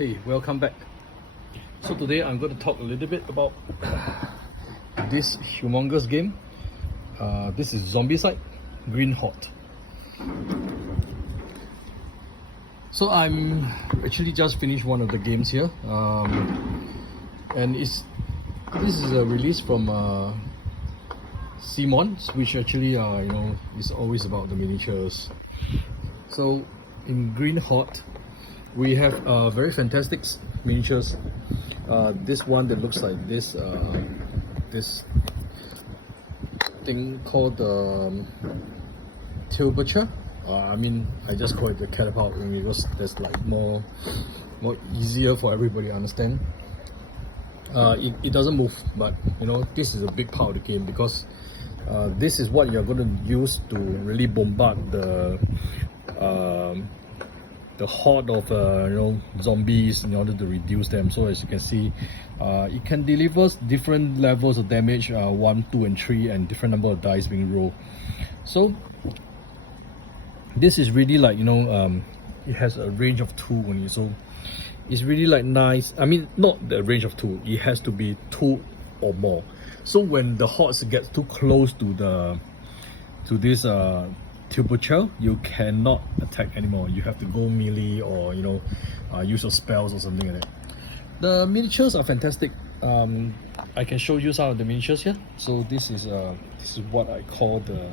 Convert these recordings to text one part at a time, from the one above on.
Hey, welcome back. So today I'm going to talk a little bit about this humongous game. This is Zombicide, Green Horde. So I'm actually just finished one of the games here, and this is a release from CMON, which actually is always about the miniatures. So in Green Horde, we have very fantastic miniatures. This one that looks like this thing called the Tilbacher. I just call it the catapult because that's like more easier for everybody to understand. It doesn't move, but this is a big part of the game because this is what you're going to use to really bombard the horde of zombies in order to reduce them. So as you can see, it can deliver different levels of damage, 1, 2 and 3, and different number of dice being rolled. So this is really like it has a range of 2 only, so it's really like nice. Not the range of 2, it has to be 2 or more. So when the hordes gets too close to this Tilbacher, you cannot attack anymore. You have to go melee or use your spells or something like that. The miniatures are fantastic. I can show you some of the miniatures here. So this is what I call the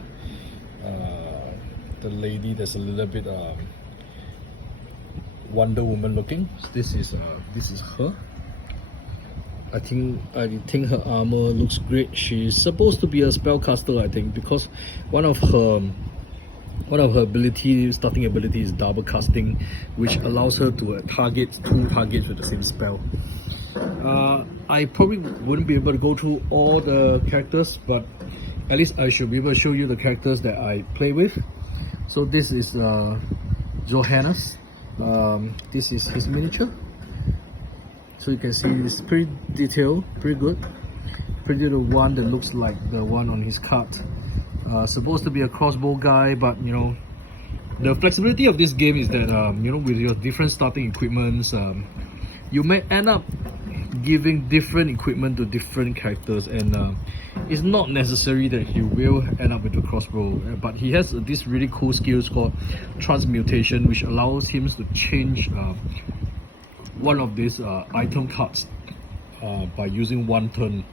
lady that's a little bit Wonder Woman looking. This is her. I think her armor looks great. She's supposed to be a spellcaster, I think, because one of her starting ability is double casting, which allows her to target 2 targets with the same spell. I probably wouldn't be able to go through all the characters, but at least I should be able to show you the characters that I play with. So this is Johannes. This is his miniature. So you can see it's pretty detailed, pretty good. Pretty the one that looks like the one on his card. Supposed to be a crossbow guy, but the flexibility of this game is that with your different starting equipments, you may end up giving different equipment to different characters, and it's not necessary that he will end up with a crossbow, but he has this really cool skills called transmutation, which allows him to change one of these item cards by using 1 turn.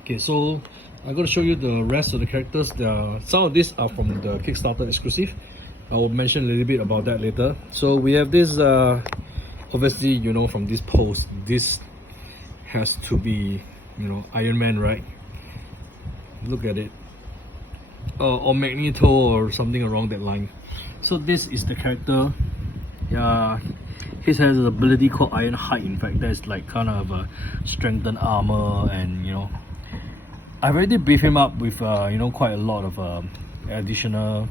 Okay, so I'm going to show you the rest of the characters. Some of these are from the Kickstarter exclusive. I will mention a little bit about that later. So we have this, obviously, from this post, this has to be, Iron Man, right? Look at it. Or Magneto or something along that line. So this is the character. He has an ability called Iron Hide. In fact, that's like kind of a strengthened armor, and I've already beefed him up with quite a lot of additional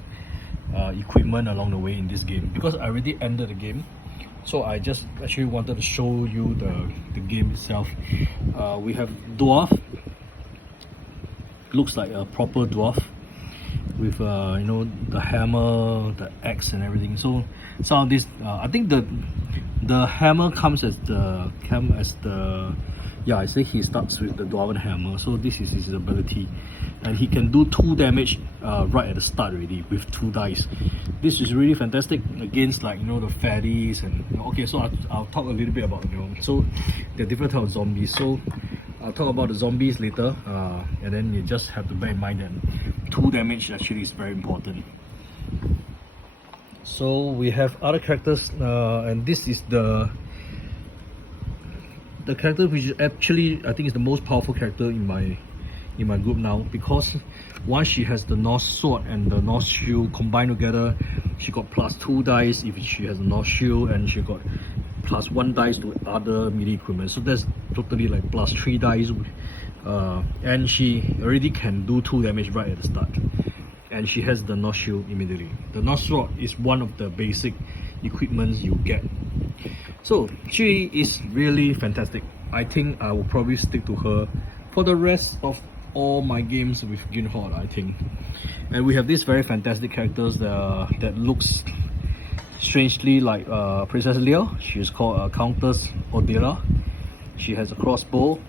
equipment along the way in this game because I already ended the game. So I just actually wanted to show you the game itself. We have Dwarf. Looks like a proper dwarf with the hammer, the axe and everything. So some of this, I think the hammer comes as I say he starts with the Dwarven hammer. So this is his ability, and he can do 2 damage right at the start already with 2 dice. This is really fantastic against the fatties and okay. So I'll talk a little bit about so there are different types of zombies. So I'll talk about the zombies later, and then you just have to bear in mind that 2 damage actually is very important. So we have other characters, and this is the character which is actually I think is the most powerful character in my group now, because once she has the Norse sword and the Norse shield combined together, she got +2 dice if she has a Norse shield, and she got +1 dice to other melee equipment. So that's totally like +3 dice, and she already can do 2 damage right at the start. And she has the Norse shield immediately. The Norse sword is one of the basic equipments you get. So she is really fantastic. I think I will probably stick to her for the rest of all my games with Green Horde, I think. And we have these very fantastic characters that looks strangely like Princess Leia. She's called Countess Odila. She has a crossbow.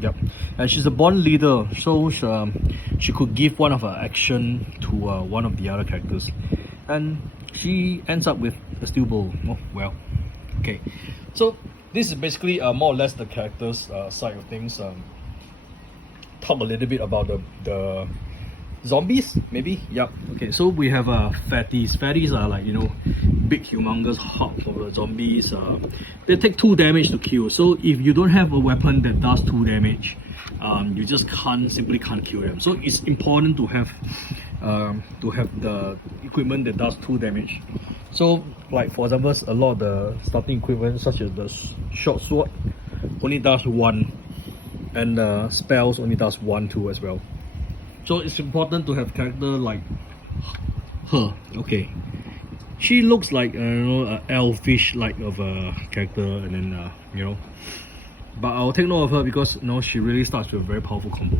Yep, and she's a born leader, so she could give one of her action to one of the other characters, and she ends up with a steel bow. Oh well, okay. So this is basically more or less the characters side of things. Talk a little bit about the zombies, maybe. Yep. Okay, so we have fatties. Fatties are like, you know, big humongous horde of the zombies. They take 2 damage to kill. So if you don't have a weapon that does 2 damage, you just simply can't kill them. So it's important to have the equipment that does 2 damage. So like for example, a lot of the starting equipment such as the short sword only does 1, and spells only does 1 too as well. So it's important to have character like her. Okay, she looks like elfish like of a character, and then you know, but I'll take note of her because you know she really starts with a very powerful combo.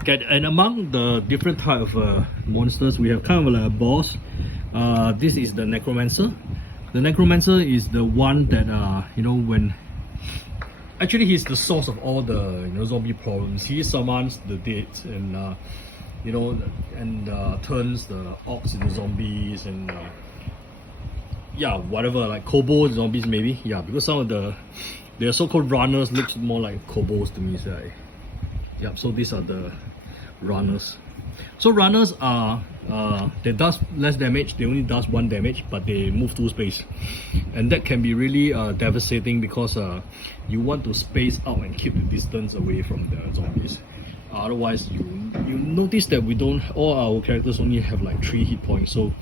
Okay, and among the different type of monsters, we have kind of like a boss. This is the Necromancer. The Necromancer is the one that you know, when actually he's the source of all the zombie problems. He summons the dead, and you know, and turns the orcs into zombies, and yeah, whatever, like kobold zombies maybe. Yeah, because some of their so-called runners looks more like kobolds to me. So yeah, so these are the runners. So runners are they does less damage. They only does 1 damage, but they move 2 space, and that can be really devastating because you want to space out and keep the distance away from the zombies. Otherwise, you notice that all our characters only have like 3 hit points, so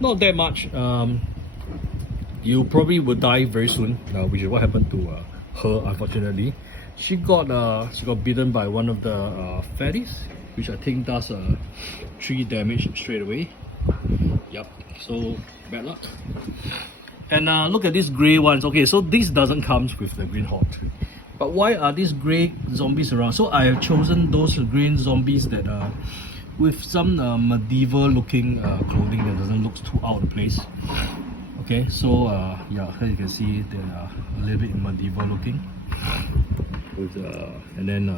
not that much. You probably will die very soon, which is what happened to her. Unfortunately, she got bitten by one of the fatties, which I think does 3 damage straight away. Yep, so bad luck. And look at these grey ones. Okay, so this doesn't come with the green horde. But why are these grey zombies around? So I have chosen those green zombies that are with some medieval looking clothing that doesn't look too out of place. Okay, so yeah, as you can see, they are a little bit medieval looking. With and then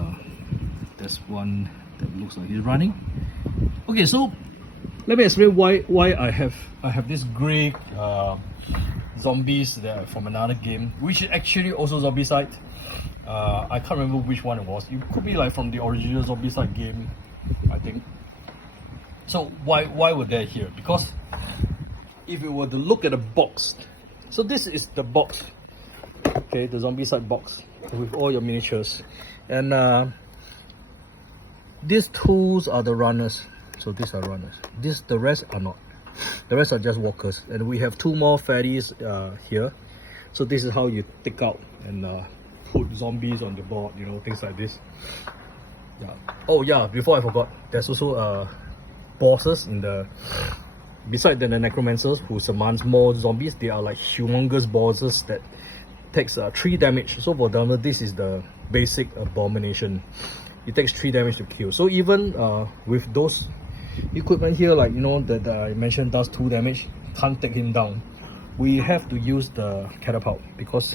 there's one that looks like he's running. Okay, so let me explain why I have this grey zombies that are from another game, which is actually also Zombicide. I can't remember which one it was. It could be like from the original Zombicide game, I think. So why were they here? Because if you were to look at the box, so this is the box. Okay, the Zombicide box with all your miniatures, and these tools are the runners. So these are runners. The rest are not. The rest are just walkers, and we have 2 more fatties here. So this is how you take out and put zombies on the board, you know, things like this. Yeah. Oh yeah, before I forgot, there's also bosses in the beside the necromancers who summons more zombies. They are like humongous bosses that takes 3 damage. So for example, this is the basic abomination. It takes 3 damage to kill. So even with those equipment here, like you know that I mentioned does 2 damage, can't take him down. We have to use the catapult because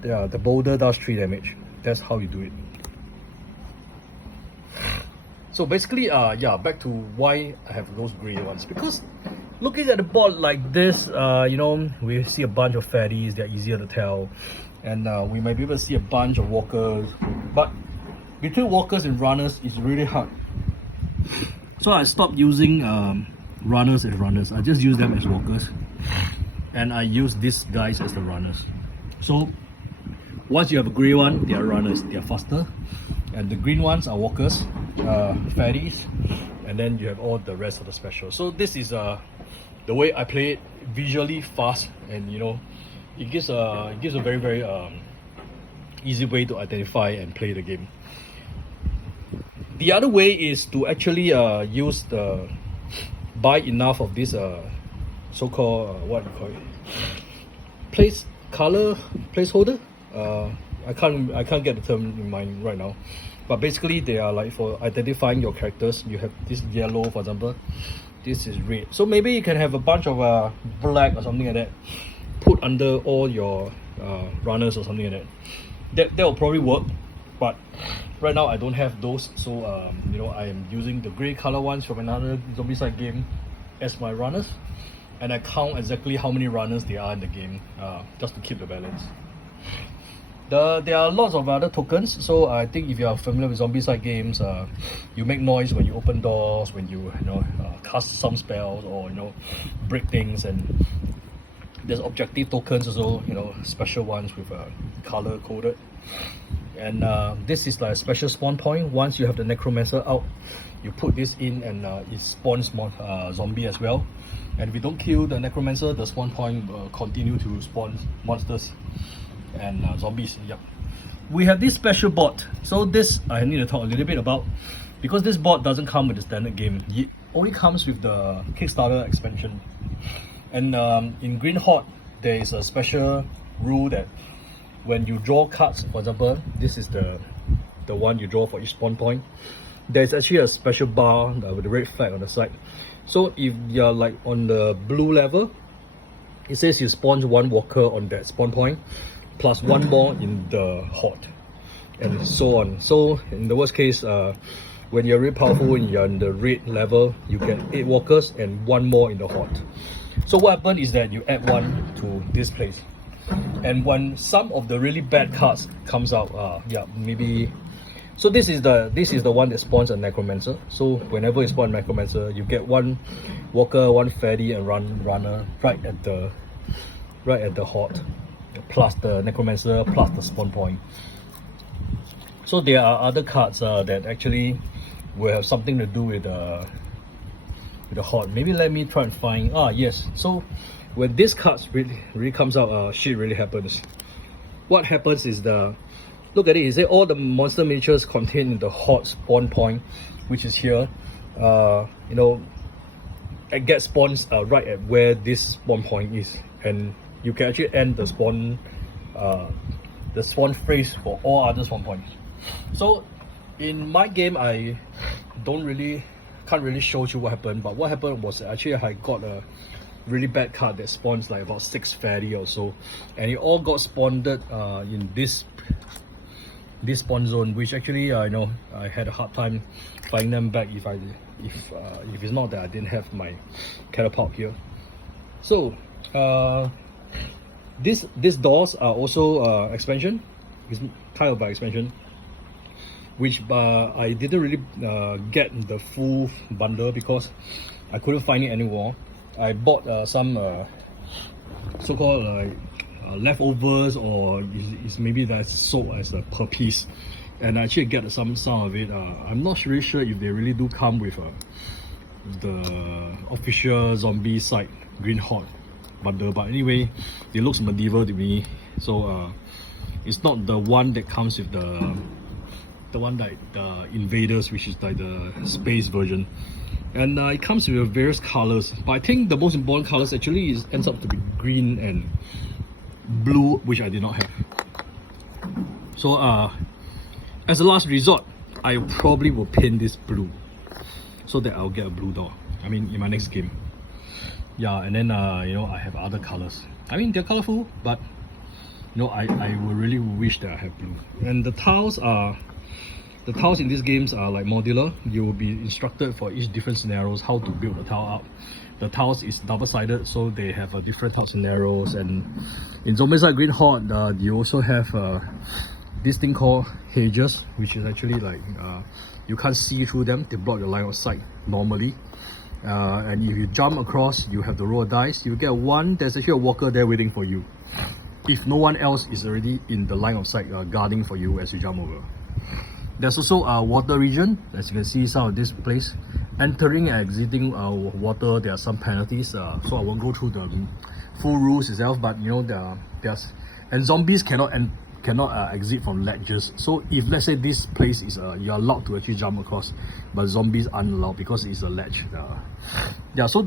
the boulder does 3 damage. That's how you do it. So basically, yeah, back to why I have those grey ones, because looking at the board like this, you know, we see a bunch of fatties. They're easier to tell, and we might be able to see a bunch of walkers, but between walkers and runners it's really hard. So I stopped using runners as runners. I just use them as walkers, and I use these guys as the runners. So once you have a grey one, they are runners. They are faster, and the green ones are walkers, fatties, and then you have all the rest of the special. So this is the way I play it, visually fast, and you know, it gives a very easy way to identify and play the game. The other way is to actually buy enough of this so-called what do you call it, placeholder. I can't get the term in mind right now, but basically they are like for identifying your characters. You have this yellow, for example, this is red. So maybe you can have a bunch of black or something like that, put under all your runners or something like that. That will probably work, but right now I don't have those, so you know, I am using the grey color ones from another Zombicide game as my runners, and I count exactly how many runners there are in the game, just to keep the balance. There are lots of other tokens, so I think if you are familiar with Zombicide games, you make noise when you open doors, when you cast some spells, or break things, and there's objective tokens also, special ones with color coded. And this is like a special spawn point. Once you have the necromancer out, you put this in, and it spawns more zombie as well. And if you don't kill the necromancer, the spawn point will continue to spawn monsters and zombies. Yep. We have this special bot. So this I need to talk a little bit about, because this bot doesn't come with the standard game. It only comes with the Kickstarter expansion. And in Green Horde, there is a special rule that when you draw cards, for example, this is the one you draw for each spawn point, there's actually a special bar with a red flag on the side. So if you're like on the blue level, it says you spawn one walker on that spawn point, plus one more in the Horde, and so on. So in the worst case, when you're really powerful and you're in the red level, you get 8 walkers and one more in the Horde. So what happens is that you add one to this place, and when some of the really bad cards comes out, maybe. So this is the one that spawns a necromancer. So whenever you spawn a necromancer, you get one walker, one fatty, and runner right at the Horde, plus the necromancer, plus the spawn point. So there are other cards that actually will have something to do with the Horde. Maybe let me try and find. Yes. So when this card really comes out, shit really happens. What happens is look at it. It says all the monster miniatures contained in the Horde spawn point, which is here. It gets spawns right at where this spawn point is, and you can actually end the spawn phrase for all other spawn points. So in my game, I can't really show you what happened, but what happened was actually I got a really bad card that spawns like about 6 fatty or so, and it all got spawned in this spawn zone, which actually I had a hard time finding them back if it's not that I didn't have my catapult here. So these doors are also expansion. It's kind of by expansion, which I didn't really get the full bundle because I couldn't find it anymore. I bought some so-called leftovers, or it's maybe that's sold as a per piece, and I actually get some of it. I'm not really sure if they really do come with the official Zombicide Green Horde bundle, but anyway, it looks medieval to me. So it's not the one that comes with the one like the Invaders, which is like the space version, and it comes with various colors. But I think the most important colors actually ends up to be green and blue, which I did not have. So as a last resort, I probably will paint this blue so that I'll get a blue door. I mean, in my next game. Yeah, and then I have other colors. I mean, they're colorful, but I would really wish that I have blue. And the tiles in these games are like modular. You will be instructed for each different scenarios how to build the tile up. The tiles is double-sided, so they have different type scenarios. And in Zombicide Green Horde, you also have this thing called hedges, which is actually like you can't see through them. They block your line of sight normally. And if you jump across, you have to roll a dice. You get one. There's actually a walker there waiting for you, if no one else is already in the line of sight guarding for you as you jump over. There's also a water region. As you can see, some of this place, entering and exiting water, there are some penalties. So I won't go through the full rules itself, but there's, and zombies cannot cannot exit from ledges. So if let's say this place is you're allowed to actually jump across, but zombies aren't allowed because it's a ledge. Yeah, so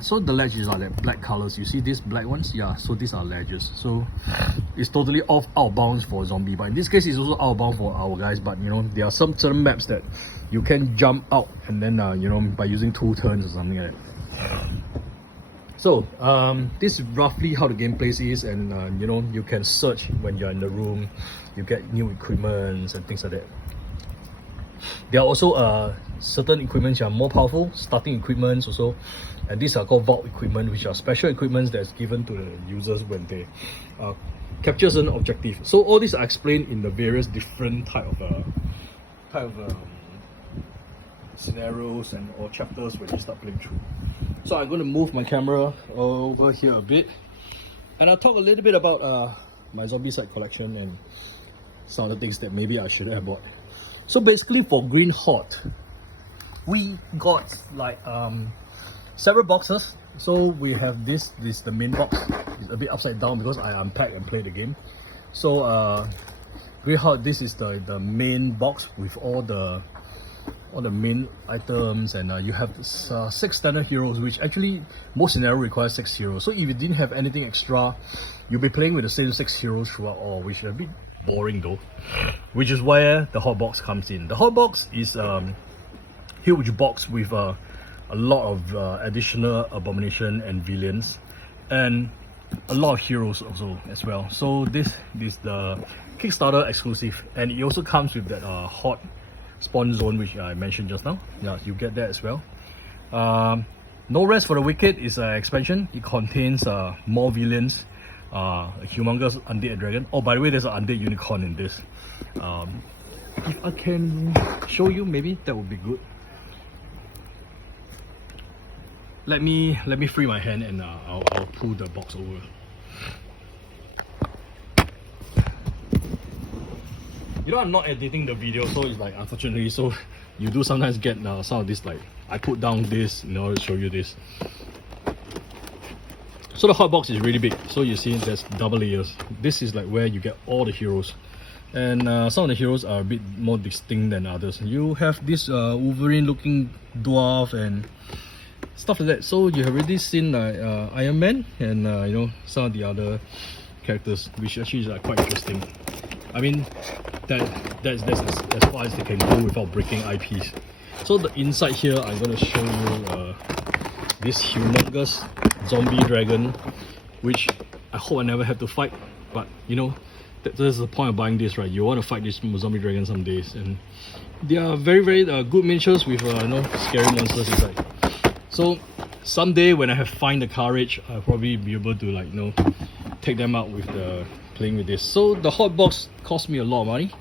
so the ledges are like black colors. You see these black ones? Yeah, so these are ledges. So it's totally out of bounds for zombie, but in this case it's also out of bounds for our guys. But you know, there are some certain maps that you can jump out and then you know, by using 2 turns or something like that. So this is roughly how the game plays is, and you know, you can search when you're in the room, you get new equipments and things like that. There are also certain equipments that are more powerful, starting equipments also, and these are called vault equipment, which are special equipments that's given to the users when they capture certain objective. So all these are explained in the various different type of scenarios and or chapters when you start playing through. So I'm going to move my camera over here a bit, and I'll talk a little bit about my Zombicide collection and some of the things that maybe I should have bought. So basically for Green Horde, we got like several boxes. So we have this is the main box. It's a bit upside down because I unpacked and played the game. So Green Horde, this is the main box with all the main items, and you have 6 standard heroes, which actually most scenario requires 6 heroes. So if you didn't have anything extra, you'll be playing with the same 6 heroes throughout all, which is a bit boring though, which is where the Horde box comes in. The Horde box is huge box with a lot of additional abomination and villains, and a lot of heroes also as well. So this is the Kickstarter exclusive, and it also comes with that Horde spawn zone which I mentioned just now. Yeah, you get that as well. No Rest for the Wicked is an expansion. It contains more villains, a humongous undead dragon. Oh, by the way, there's an undead unicorn in this. If I can show you, maybe that would be good. Let me free my hand, and I'll pull the box over. You know, I'm not editing the video, so it's like, unfortunately, so you do sometimes get some of this, like I put down this in order to show you this. So the Horde box is really big. So you see there's double layers. This is like where you get all the heroes, and some of the heroes are a bit more distinct than others. You have this Wolverine looking dwarf and stuff like that. So you have already seen Iron Man and you know, some of the other characters, which actually is quite interesting. I mean, that's as far as they can go without breaking IPs. So the inside here, I'm going to show you this humongous zombie dragon, which I hope I never have to fight. But you know, that's the point of buying this, right? You want to fight this zombie dragon some days, and they are very good miniatures with you know, scary monsters inside. So someday when I have find the courage, I'll probably be able to, like, you know, take them out with playing with this. So the Horde box cost me a lot of money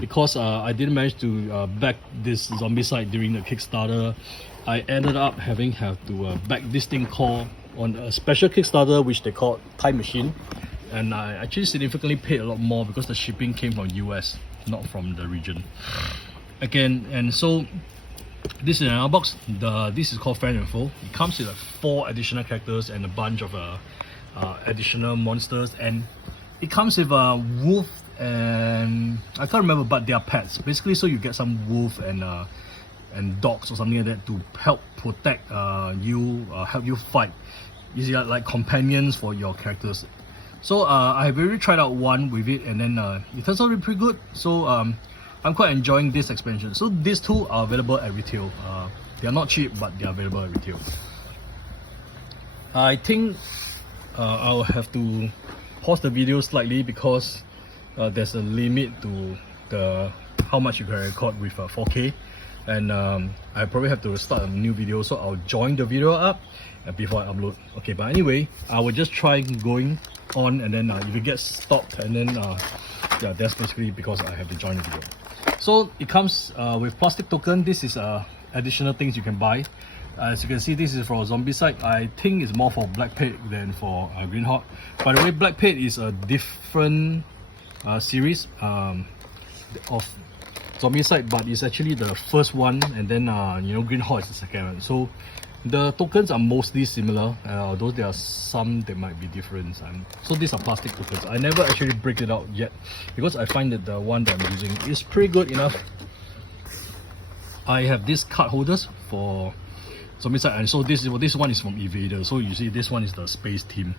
because I didn't manage to back this Zombicide during the Kickstarter. I ended up having to back this thing called on a special Kickstarter which they called Time Machine, and I actually significantly paid a lot more because the shipping came from US, not from the region. Again, and so this is another box. This is called Friend and Foe. It comes with like 4 additional characters and a bunch of additional monsters, and it comes with a wolf and I can't remember, but they are pets basically. So you get some wolf and dogs or something like that to help protect you, help you fight. These are like companions for your characters. So I have already tried out one with it, and then it turns out really pretty good. So I'm quite enjoying this expansion. So these 2 are available at retail. They are not cheap, but they are available at retail. I think I'll have to pause the video slightly because there's a limit to how much you can record with 4K, and I probably have to start a new video, so I'll join the video up before I upload. Okay, but anyway, I will just try going on, and then if it gets stopped, and then yeah, that's basically because I have to join the video. So it comes with plastic token. This is additional things you can buy. As you can see, this is for Zombicide. I think it's more for Black Pit than for Green Horde. By the way, Black Pit is a different series of Zombicide, but it's actually the first one, and then you know, Green Horde is the second one. So The tokens are mostly similar, although there are some that might be different. So these are plastic tokens. I never actually break it out yet because I find that the one that I'm using is pretty good enough. I have these card holders for Zombicide, and so this one is from Evader. So you see, this one is the space team.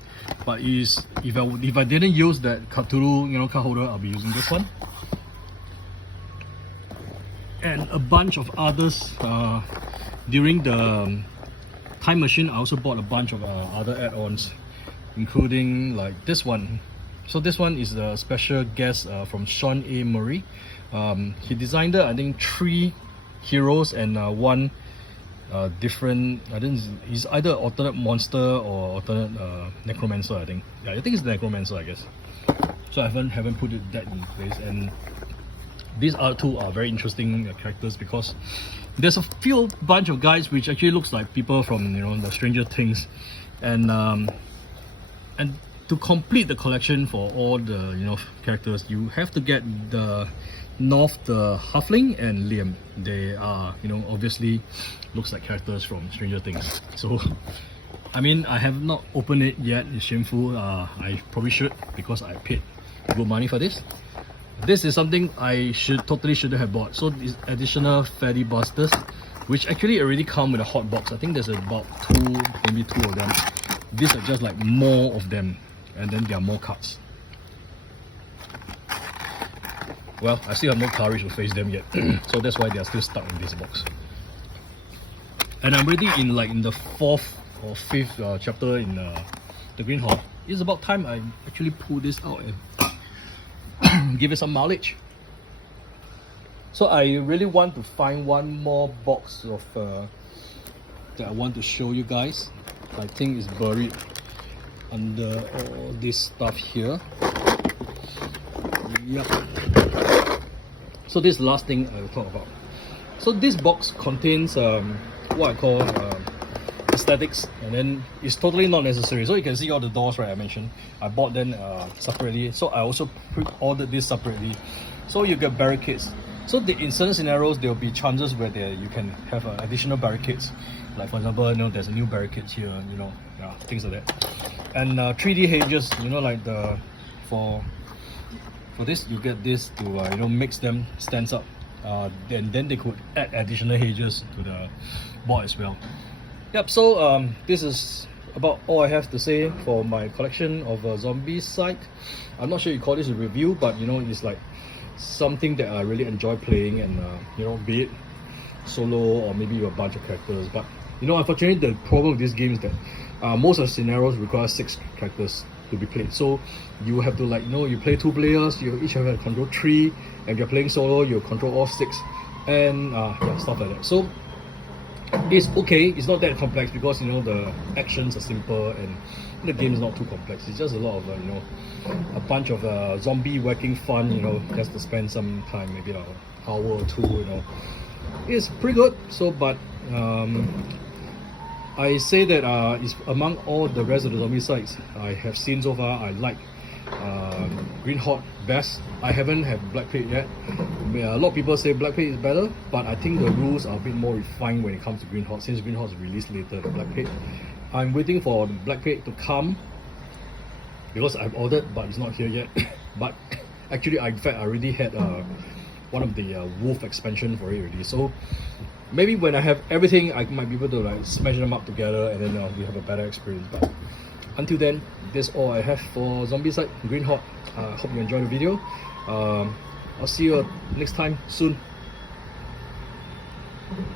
But if I didn't use that Cthulhu card holder, I'll be using this one. And a bunch of others. During the time machine, I also bought a bunch of other add-ons, including like this one. So this one is a special guest from Sean A. Murray. He designed I think 3 heroes and 1 different, he's either alternate monster or alternate necromancer, I think. Yeah, I think it's necromancer, I guess. So I haven't put that in place. And these other 2 are very interesting characters because there's a bunch of guys which actually looks like people from the Stranger Things, and to complete the collection for all the characters, you have to get the North, the Halfling, and Liam. They are obviously looks like characters from Stranger Things. So I mean, I have not opened it yet. It's shameful. I probably should, because I paid good money for this. This is something I totally shouldn't have bought. So these additional Fatty Busters, which actually already come with a hot box. I think there's about 2, maybe 2 of them. These are just like more of them, and then there are more cards. Well, I still have no courage to face them yet, so that's why they are still stuck in this box. And I'm already in the 4th or 5th chapter in the Green Horde. It's about time I actually pull this out and give it some mileage. So I really want to find one more box of that I want to show you guys. I think it's buried under all this stuff here. Yep. So this is the last thing I will talk about. So this box contains what I call aesthetics, and then it's totally not necessary. So you can see all the doors, right? I mentioned I bought them separately. So I also ordered this separately. So you get barricades. So in certain scenarios, there will be chances where you can have additional barricades. Like for example, there's a new barricade here, yeah, things like that. And 3D hedges, like for this, you get this to makes them stand up. Then they could add additional hedges to the board as well. Yep, so this is about all I have to say for my collection of Zombicide. I'm not sure you call this a review, but it's like something that I really enjoy playing, and be it solo or maybe with a bunch of characters. But unfortunately, the problem with this game is that most of the scenarios require 6 characters to be played. So you have to you play 2 players, you each have to control 3, and if you're playing solo, you control all 6, and yeah, stuff like that. So it's okay, it's not that complex because the actions are simple and the game is not too complex. It's just a lot of a bunch of zombie whacking fun, just to spend some time, maybe an hour or 2. It's pretty good. So but I say that it's among all the rest of the Zombicides I have seen so far, I like Green Horde best. I haven't had Black Plague yet. A lot of people say Black Plague is better, but I think the rules are a bit more refined when it comes to Green Horde, since Green Horde is released later than Black Plague. I'm waiting for Black Plague to come because I've ordered, but it's not here yet. But actually, in fact, I already had one of the Wolf expansion for it already. So maybe when I have everything, I might be able to smash them up together, and then we have a better experience. But until then, that's all I have for Zombicide Green Horde. Hope you enjoyed the video. I'll see you next time soon.